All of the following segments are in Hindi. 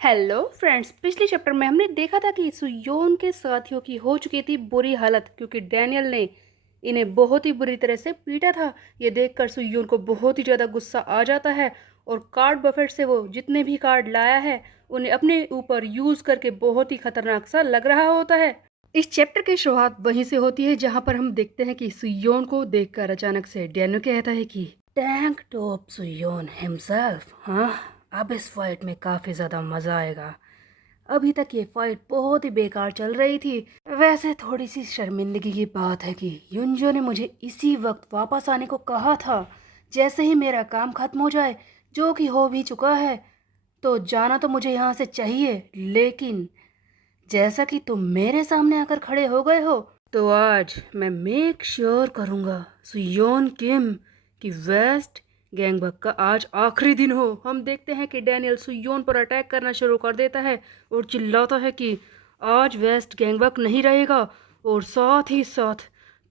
हेलो फ्रेंड्स, पिछले चैप्टर में हमने देखा था कि सुयोन के साथियों की हो चुकी थी बुरी हालत क्योंकि डैनियल ने इन्हें बहुत ही बुरी तरह से पीटा था। ये देखकर सुयोन को बहुत ही ज़्यादा गुस्सा आ जाता है और कार्ड बफेट से वो जितने भी कार्ड लाया है उन्हें अपने ऊपर यूज़ करके बहुत ही खतरनाक सा लग रहा होता है। इस चैप्टर की शुरुआत वहीं से होती है जहाँ पर हम देखते हैं कि सुयोन को देखकर अचानक से डैनियल कहता है कि टैंक टॉप सुयोन हिमसेल्फ। हाँ, अब इस फाइट में काफ़ी ज़्यादा मज़ा आएगा। अभी तक ये फाइट बहुत ही बेकार चल रही थी। वैसे थोड़ी सी शर्मिंदगी की बात है कि युंजो ने मुझे इसी वक्त वापस आने को कहा था, जैसे ही मेरा काम खत्म हो जाए, जो कि हो भी चुका है। तो जाना तो मुझे यहाँ से चाहिए, लेकिन जैसा कि तुम मेरे सामने आकर खड़े हो गए हो, तो आज मैं मेक श्योर करूँगा सुयोन किम कि वेस्ट गैंगबक का आज आखिरी दिन हो। हम देखते हैं कि डैनियल सुयोन पर अटैक करना शुरू कर देता है और चिल्लाता है कि आज वेस्ट गैंगबक नहीं रहेगा और साथ ही साथ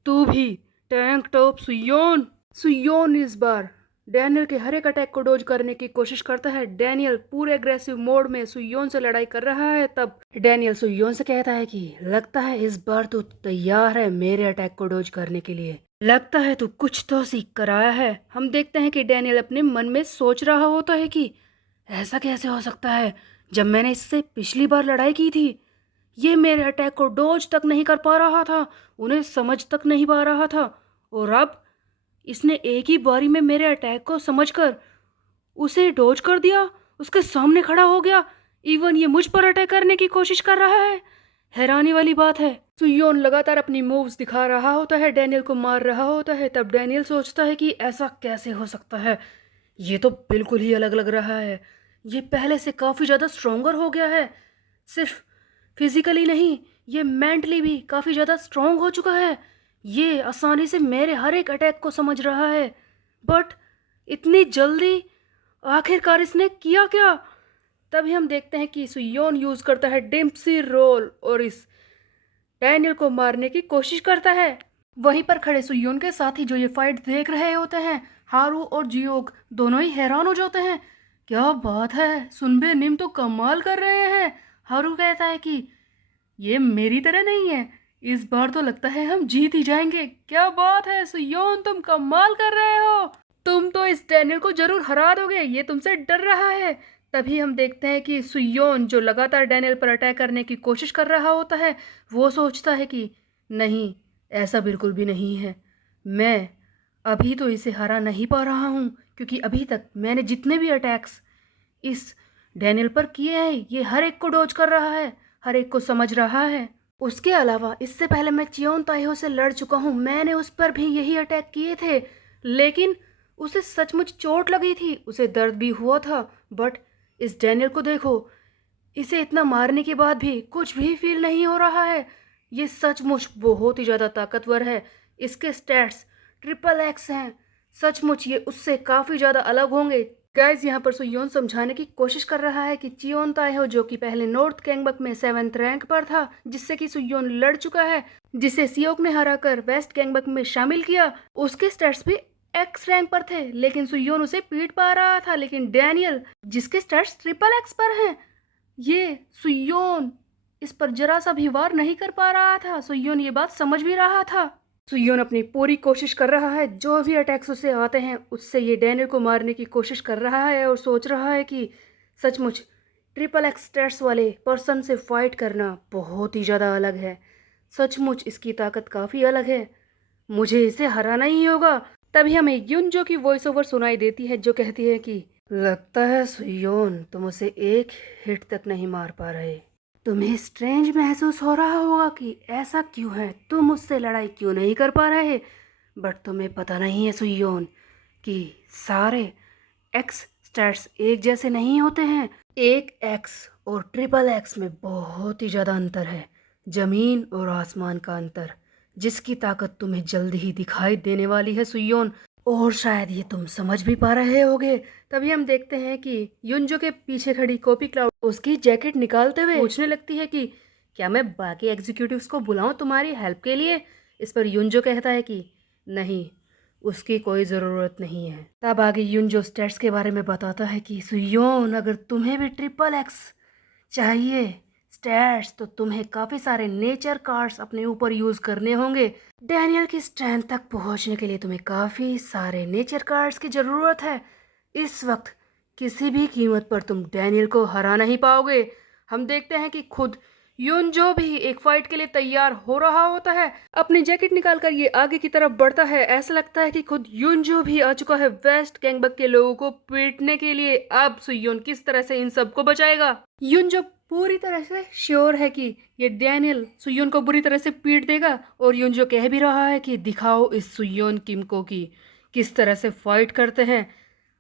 तू भी, टैंक टॉप सुयोन। सुयोन इस बार डैनियल के हर एक अटैक को डोज करने की कोशिश करता है। डैनियल पूरे एग्रेसिव मोड में सुयोन से लड़ाई कर रहा है। तब डैनियल सुयोन से कहता है कि लगता है इस बार तू तैयार है मेरे अटैक को डोज करने के लिए। लगता है तू कुछ तो सीख कर आया है। हम देखते हैं कि डैनियल अपने मन में सोच रहा होता है कि ऐसा कैसे हो सकता है, जब मैंने इससे पिछली बार लड़ाई की थी ये मेरे अटैक को डोज तक नहीं कर पा रहा था, उन्हें समझ तक नहीं पा रहा था, और अब इसने एक ही बारी में मेरे अटैक को समझकर उसे डॉज कर दिया, उसके सामने खड़ा हो गया। इवन ये मुझ पर अटैक करने की कोशिश कर रहा है। हैरानी वाली बात है, सुयोन लगातार अपनी मूव्स दिखा रहा होता है, डैनियल को मार रहा होता है। तब डैनियल सोचता है कि ऐसा कैसे हो सकता है, ये तो बिल्कुल ही अलग लग रहा है। ये पहले से काफ़ी ज़्यादा स्ट्रोंगर हो गया है, सिर्फ फिजिकली नहीं, ये मेंटली भी काफ़ी ज़्यादा स्ट्रोंग हो चुका है। ये आसानी से मेरे हर एक अटैक को समझ रहा है। बट इतनी जल्दी आखिरकार इसने किया क्या? तभी हम देखते हैं कि सुयोन यूज़ करता है डिम्पसी रोल और इस डैनियल को मारने की कोशिश करता है। वहीं पर खड़े सुयोन के साथी जो ये फाइट देख रहे होते हैं, हारू और जियोग, दोनों ही हैरान हो जाते हैं। क्या बात है, सुनबे निम तो कमाल कर रहे हैं। हारू कहता है कि ये मेरी तरह नहीं है, इस बार तो लगता है हम जीत ही जाएंगे। क्या बात है सुयोन, तुम कमाल कर रहे हो, तुम तो इस डैनियल को जरूर हरा दोगे, ये तुमसे डर रहा है। तभी हम देखते हैं कि सुयोन जो लगातार डैनियल पर अटैक करने की कोशिश कर रहा होता है, वो सोचता है कि नहीं, ऐसा बिल्कुल भी नहीं है। मैं अभी तो इसे हरा नहीं पा रहा हूँ, क्योंकि अभी तक मैंने जितने भी अटैक्स इस डैनियल पर किए हैं ये हर एक को डॉज कर रहा है, हर एक को समझ रहा है। उसके अलावा इससे पहले मैं चियोन ताइहो से लड़ चुका हूँ, मैंने उस पर भी यही अटैक किए थे, लेकिन उसे सचमुच चोट लगी थी, उसे दर्द भी हुआ था। बट इस डैनियल को देखो, इसे इतना मारने के बाद भी कुछ भी फील नहीं हो रहा है। ये सचमुच बहुत ही ज़्यादा ताकतवर है। इसके स्टैट्स ट्रिपल एक्स हैं, सचमुच ये उससे काफ़ी ज़्यादा अलग होंगे। गाइज यहाँ पर सुयोन समझाने की कोशिश कर रहा है कि चियोन ताइहो जो कि पहले नॉर्थ गैंगबक में 7th रैंक पर था, जिससे कि सुयोन लड़ चुका है, जिसे सियोक ने हराकर वेस्ट गैंगबक में शामिल किया, उसके स्टैट्स भी एक्स रैंक पर थे, लेकिन सुयोन उसे पीट पा रहा था। लेकिन डैनियल जिसके स्टैट्स ट्रिपल एक्स पर हैं, ये सुयोन इस पर जरा सा भी वार नहीं कर पा रहा था। सुयोन ये बात समझ भी रहा था। सुयोन अपनी पूरी कोशिश कर रहा है, जो भी अटैक्स उसे आते हैं उससे ये डैनियल को मारने की कोशिश कर रहा है और सोच रहा है कि सचमुच ट्रिपल एक्स स्टैट्स वाले पर्सन से फाइट करना बहुत ही ज़्यादा अलग है। सचमुच इसकी ताकत काफ़ी अलग है, मुझे इसे हराना ही होगा। तभी हमें युनजो की वॉइस ओवर सुनाई देती है जो कहती है कि लगता है सुयोन तुम उसे एक हिट तक नहीं मार पा रहे। तुम्हें स्ट्रेंज महसूस हो रहा होगा कि ऐसा क्यों है, तुम उससे लड़ाई क्यों नहीं कर पा रहे। बट तुम्हें पता नहीं है सुयोन कि सारे एक्स स्टैट्स एक जैसे नहीं होते हैं। एक एक्स और ट्रिपल एक्स में बहुत ही ज़्यादा अंतर है, ज़मीन और आसमान का अंतर, जिसकी ताकत तुम्हें जल्दी ही दिखाई देने वाली है सुयोन, और शायद ये तुम समझ भी पा रहे होगे। तभी हम देखते हैं कि युनजो के पीछे खड़ी कॉपी क्लाउड उसकी जैकेट निकालते हुए पूछने लगती है कि क्या मैं बाकी एग्जीक्यूटिव्स को बुलाऊं तुम्हारी हेल्प के लिए। इस पर युनजो कहता है कि नहीं, उसकी कोई ज़रूरत नहीं है। तब आगे युनजो स्टैट्स के बारे में बताता है कि सुयोन, अगर तुम्हें भी ट्रिपल एक्स चाहिए स्टैट्स तो तुम्हें काफ़ी सारे नेचर कार्ड्स अपने ऊपर यूज़ करने होंगे। डैनियल की स्ट्रेंथ तक पहुंचने के लिए तुम्हें काफ़ी सारे नेचर कार्ड्स की ज़रूरत है। इस वक्त किसी भी कीमत पर तुम डैनियल को हरा नहीं पाओगे। हम देखते हैं कि खुद यूनजो भी एक फाइट के लिए तैयार हो रहा होता है। अपनी जैकेट निकालकर ये आगे की तरफ बढ़ता है। ऐसा लगता है कि खुद यूनजो भी आ चुका है वेस्ट गैंगबक के लोगों को पीटने के लिए। अब सुयोन किस तरह से इन सबको बचाएगा? यूनजो पूरी तरह से श्योर है कि ये डैनियल सुयोन को बुरी तरह से पीट देगा और यूनजो कह भी रहा है कि दिखाओ इस सुयोन किमको की किस तरह से फाइट करते हैं।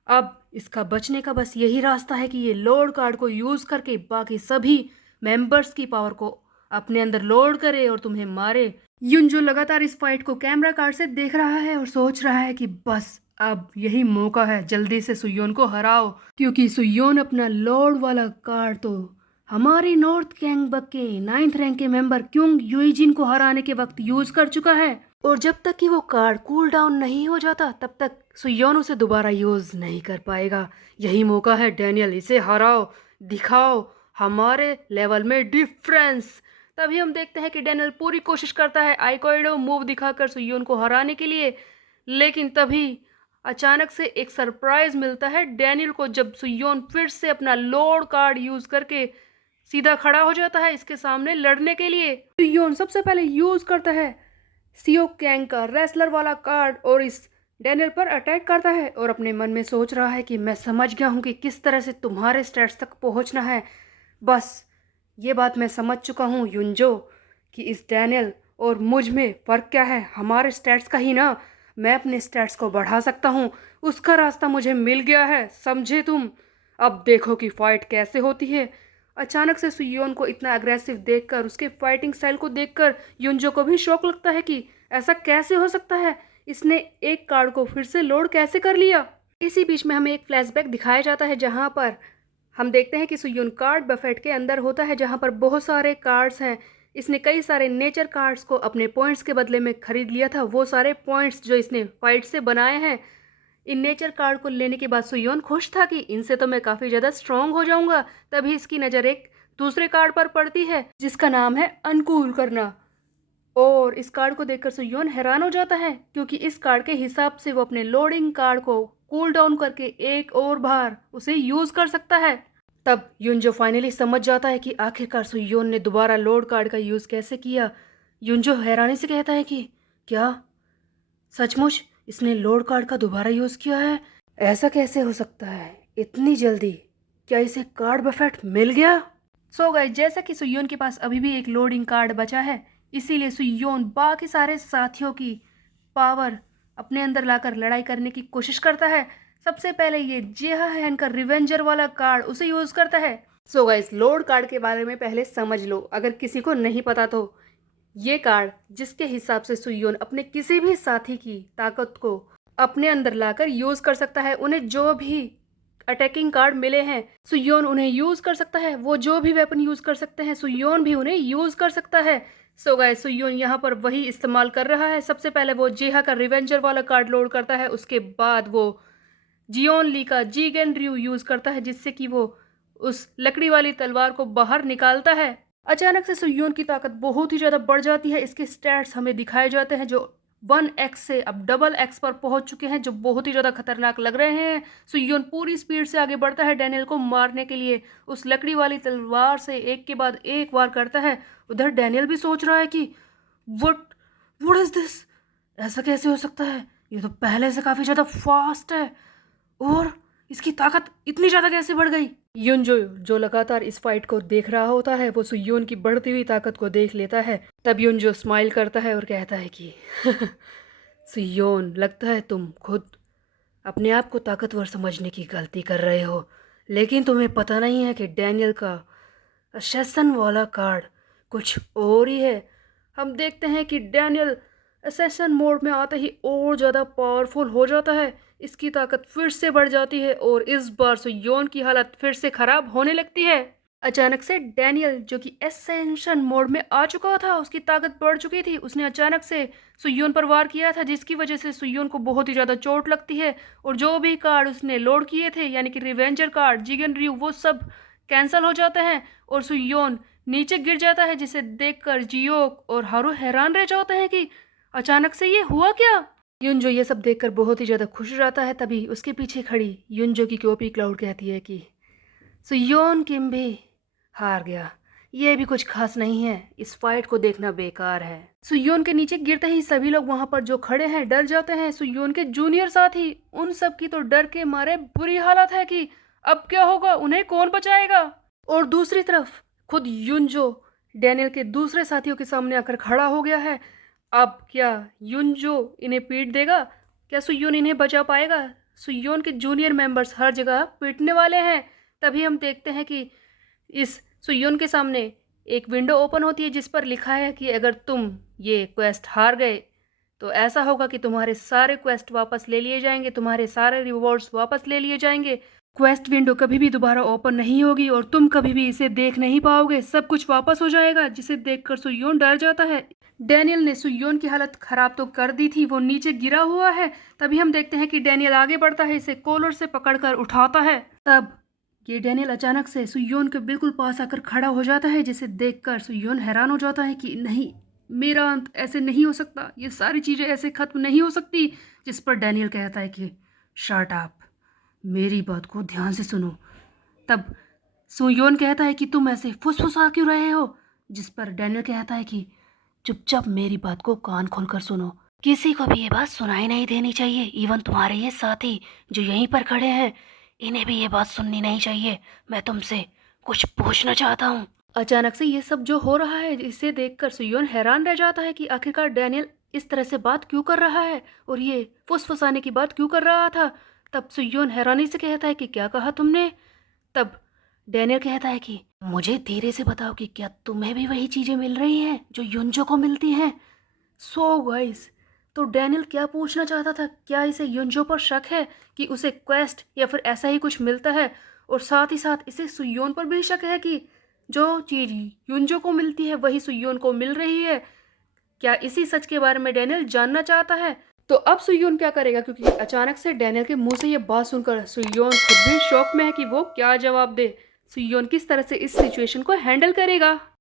अब इसका बचने का बस यही रास्ता है कि ये लोड कार्ड को यूज़ करके बाकी सभी मेंबर्स की पावर को अपने अंदर लोड करे और तुम्हें मारे। युनजो लगातार इस फाइट को कैमरा कार्ड से देख रहा है और सोच रहा है कि बस अब यही मौका है, जल्दी से सुयोन को हराओ, क्योंकि सुयोन अपना लॉर्ड वाला कार्ड तो हमारे नॉर्थ गैंगबक के 9th रैंक के मेंबर क्योंग युइजिन को हराने के वक्त यूज कर चुका है और जब तक कि वो कार्ड कूल डाउन नहीं हो जाता तब तक सुयोन उसे दोबारा यूज नहीं कर पाएगा। यही मौका है डैनियल, इसे हराओ, दिखाओ हमारे लेवल में डिफरेंस। तभी हम देखते हैं कि डैनियल पूरी कोशिश करता है आइकोइडो मूव दिखाकर सुयोन को हराने के लिए, लेकिन तभी अचानक से एक सरप्राइज मिलता है डैनियल को जब सुयोन फिर से अपना लोड कार्ड यूज करके सीधा खड़ा हो जाता है इसके सामने लड़ने के लिए। सुयोन सबसे पहले यूज करता है सियो कैंग का रेसलर वाला कार्ड और इस डैनियल पर अटैक करता है और अपने मन में सोच रहा है कि मैं समझ गया हूँ कि किस तरह से तुम्हारे स्टेट्स तक पहुँचना है। बस ये बात मैं समझ चुका हूँ युनजो कि इस डैनियल और मुझ में फ़र्क क्या है, हमारे स्टैट्स का ही ना। मैं अपने स्टैट्स को बढ़ा सकता हूँ, उसका रास्ता मुझे मिल गया है, समझे तुम? अब देखो कि फ़ाइट कैसे होती है। अचानक से सुयोन को इतना अग्रेसिव देखकर, उसके फाइटिंग स्टाइल को देखकर युनजो को भी शौक लगता है कि ऐसा कैसे हो सकता है, इसने एक कार्ड को फिर से लोड कैसे कर लिया। इसी बीच में हमें एक फ्लैशबैक दिखाया जाता है जहाँ पर हम देखते हैं कि सुयोन कार्ड बफेट के अंदर होता है जहाँ पर बहुत सारे कार्ड्स हैं। इसने कई सारे नेचर कार्ड्स को अपने पॉइंट्स के बदले में खरीद लिया था। वो सारे पॉइंट्स जो इसने फाइट से बनाए हैं, इन नेचर कार्ड को लेने के बाद सुयोन खुश था कि इनसे तो मैं काफ़ी ज़्यादा स्ट्रॉन्ग हो जाऊंगा। तभी इसकी नज़र एक दूसरे कार्ड पर पड़ती है जिसका नाम है अनकूल करना, और इस कार्ड को देखकर सुयोन हैरान हो जाता है क्योंकि इस कार्ड के हिसाब से वो अपने लोडिंग कार्ड को कूल डाउन करके एक और बार उसे यूज़ कर सकता है। तब युनजो फाइनली समझ जाता है कि आखिरकार सुयोन ने दोबारा लोड कार्ड का यूज़ कैसे किया। युनजो हैरानी से कहता है कि क्या सचमुच इसने लोड कार्ड का दोबारा यूज़ किया है? ऐसा कैसे हो सकता है इतनी जल्दी? क्या इसे कार्ड बफेट मिल गया? सो गाइस, जैसा कि सुयोन के पास अभी भी एक लोडिंग कार्ड बचा है, इसीलिए सुयोन बाकी सारे साथियों की पावर अपने अंदर लाकर लड़ाई करने की कोशिश करता है। सबसे पहले ये जेहा हैन का रिवेंजर वाला कार्ड उसे यूज करता है। सो गाइस, लोड कार्ड के बारे में पहले समझ लो अगर किसी को नहीं पता तो। ये कार्ड जिसके हिसाब से सुयोन अपने किसी भी साथी की ताकत को अपने अंदर लाकर यूज कर सकता है। उन्हें जो भी अटैकिंग कार्ड मिले हैं सुयोन उन्हें यूज कर सकता है। वो जो भी वेपन यूज कर सकते हैं सुयोन भी उन्हें यूज कर सकता है। सो गाइस, सुयोन यहाँ पर वही इस्तेमाल कर रहा है। सबसे पहले वो जेहा का रिवेंजर वाला कार्ड लोड करता है, उसके बाद वो जियोन ली का जीगन रयू यूज करता है जिससे कि वो उस लकड़ी वाली तलवार को बाहर निकालता है। अचानक से सुयोन की ताकत बहुत ही ज़्यादा बढ़ जाती है। इसके स्टैट्स हमें दिखाए जाते हैं जो 1x से अब डबल x पर पहुंच चुके हैं, जो बहुत ही ज़्यादा खतरनाक लग रहे हैं। सुयोन पूरी स्पीड से आगे बढ़ता है डैनियल को मारने के लिए, उस लकड़ी वाली तलवार से एक के बाद एक वार करता है। उधर डैनियल भी सोच रहा है कि वट वट इज़ दिस, ऐसा कैसे हो सकता है? ये तो पहले से काफ़ी ज़्यादा फास्ट है और इसकी ताकत इतनी ज़्यादा कैसे बढ़ गई? युनजो जो लगातार इस फाइट को देख रहा होता है वो सुयोन की बढ़ती हुई ताकत को देख लेता है। तब युनजो स्माइल करता है और कहता है कि सुयोन, लगता है तुम खुद अपने आप को ताकतवर समझने की गलती कर रहे हो, लेकिन तुम्हें पता नहीं है कि डैनियल का असेसन वाला कार्ड कुछ और ही है। हम देखते हैं कि डैनियल असेसन मोड में आते ही और ज़्यादा पावरफुल हो जाता है। इसकी ताकत फिर से बढ़ जाती है और इस बार सुयोन की हालत फिर से खराब होने लगती है। अचानक से डैनियल जो कि एसेंशन मोड में आ चुका था, उसकी ताकत बढ़ चुकी थी, उसने अचानक से सुयोन पर वार किया था जिसकी वजह से सुयोन को बहुत ही ज़्यादा चोट लगती है और जो भी कार्ड उसने लोड किए थे यानी कि रिवेंजर कार्ड, जिगन रयू, वो सब कैंसिल हो जाते हैं और सुयोन नीचे गिर जाता है, जिसे देखकर जियोक और हारू हैरान रह जाते हैं कि अचानक से ये हुआ क्या। युनजो ये सब देखकर बहुत ही ज्यादा खुश हो जाता है। तभी उसके पीछे खड़ी युनजो की कॉपी क्लाउड कहती है कि सुयोन किम भी हार गया, ये भी कुछ खास नहीं है, इस फाइट को देखना बेकार है। सुयोन के नीचे गिरते ही सभी लोग वहां पर जो खड़े हैं डर जाते हैं। सुयोन के जूनियर साथी, उन सब की तो डर के मारे बुरी हालत है कि अब क्या होगा, उन्हें कौन बचाएगा। और दूसरी तरफ खुद युनजो डैनियल के दूसरे साथियों के सामने आकर खड़ा हो गया है। अब क्या युनजो इन्हें पीट देगा? क्या सुयोन इन्हें बचा पाएगा? सुयोन के जूनियर मेंबर्स हर जगह पीटने वाले हैं। तभी हम देखते हैं कि इस सुयोन के सामने एक विंडो ओपन होती है, जिस पर लिखा है कि अगर तुम ये क्वेस्ट हार गए तो ऐसा होगा कि तुम्हारे सारे क्वेस्ट वापस ले लिए जाएंगे, तुम्हारे सारे रिवॉर्ड्स वापस ले लिए जाएंगे। क्वेस्ट विंडो कभी भी दोबारा ओपन नहीं होगी और तुम कभी भी इसे देख नहीं पाओगे, सब कुछ वापस हो जाएगा। जिसे देखकर सुयोन डर जाता है। डैनियल ने सुयोन की हालत खराब तो कर दी थी, वो नीचे गिरा हुआ है। तभी हम देखते हैं कि डैनियल आगे बढ़ता है, इसे कॉलर से पकड़कर उठाता है। तब ये डैनियल अचानक से सुयोन के बिल्कुल पास आकर खड़ा हो जाता है, जिसे देखकर सुयोन हैरान हो जाता है कि नहीं, मेरा अंत ऐसे नहीं हो सकता, ये सारी चीज़ें ऐसे खत्म नहीं हो सकती। जिस पर डैनियल कहता है कि शट अप, मेरी बात को ध्यान से सुनो। तब सुयोन कहता है कि तुम ऐसे फुसफुसा क्यों रहे हो? जिस पर डैनियल कहता है कि चुपचाप मेरी बात को कान खोलकर सुनो, किसी को भी ये बात सुनाई नहीं देनी चाहिए, इवन तुम्हारे ये साथी जो यहीं पर खड़े हैं, इन्हें भी ये बात सुननी नहीं चाहिए। मैं तुमसे कुछ पूछना चाहता हूँ। अचानक से ये सब जो हो रहा है, इसे देखकर सुयोन हैरान रह जाता है कि आखिरकार डैनियल इस तरह से बात क्यों कर रहा है और ये फुसफुसाने की बात क्यों कर रहा था। तब सुयोन हैरानी से कहता है कि क्या कहा तुमने? तब डैनियल कहता है कि मुझे धीरे से बताओ कि क्या तुम्हें भी वही चीज़ें मिल रही हैं जो युनजो को मिलती हैं। सो गाइस, तो डैनियल क्या पूछना चाहता था? क्या इसे युनजो पर शक है कि उसे क्वेस्ट या फिर ऐसा ही कुछ मिलता है? और साथ ही साथ इसे सुयोन पर भी शक है कि जो चीज़ युनजो को मिलती है वही सुयोन को मिल रही है। क्या इसी सच के बारे में डैनियल जानना चाहता है? तो अब सुयोन क्या करेगा? क्योंकि अचानक से डैनियल के मुंह से ये बात सुनकर सुयोन खुद भी शॉक में है कि वो क्या जवाब दे। सुयोन किस तरह से इस सिचुएशन को हैंडल करेगा।